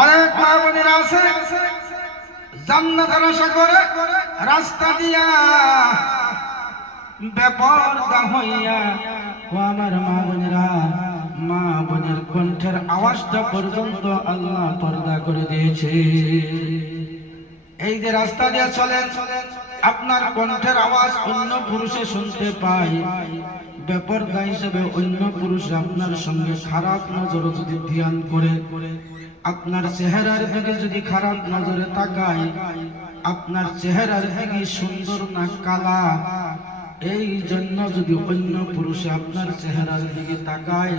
অনেক মা বোনেরা আছে জান্নাতের আশা করে রাস্তা দিয়া বেপরদা হইয়া, ও আমার মা বোনেরা, মা বোনের কণ্ঠের আওয়াজটা পর্যন্ত আল্লাহ পর্দা করে দিয়েছে। এই যে রাস্তা দিয়ে চলেন, আপনার কণ্ঠের আওয়াজ অন্য পুরুষে শুনতে পায়, বেপরদা হিসেবে অন্য পুরুষ আপনার সঙ্গে খারাপ নজর যদি ধ্যান করে, আপনার চেহারার দিকে যদি খারাপ নজরে তাকায়, আপনার চেহারার দিকে সুন্দর না কালা, এই জন্য যদি অন্য পুরুষে আপনার চেহারার দিকে তাকায়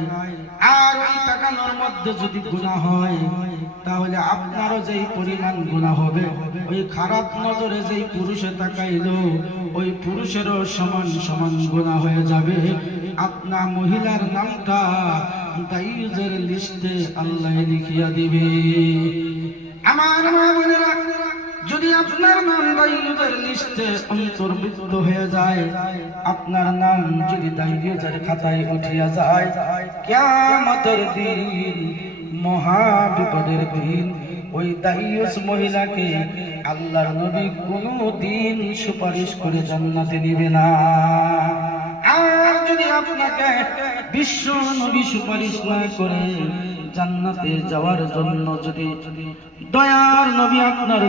আর ওই তাকানোর মধ্যে যদি গুনাহ হয়, তাহলে আপনারও যেই পরিমাণ গুনাহ হবে, ওই খারাপ নজরে যেই পুরুষে তাকাইলো ওই পুরুষেরও সমান সমান গুনাহ হয়ে যাবে। আপনার মহিলার নামটা দায়ীদের লিস্টে আল্লাহ লিখিয়া দিবে। আমার মা বোনেরা, যদি আপনার নাম দায়ীদের লিস্টে অন্তর্ভুক্ত হয়ে যায়, আপনার নাম যদি দায়ীদের খাতায় উঠিয়া যায়, কিয়ামতের দিন, মহা বিপদের দিন, ওই দায়ীস মহিলাকে আল্লাহর নবী কোনদিন সুপারিশ করে জান্নাতে নিবে না। আর যদি আপনাকে বিশ্ব নবী সুপারিশ না করে জান্নাতে যাওয়ার জন্য যদি দয়ার নবী আপনার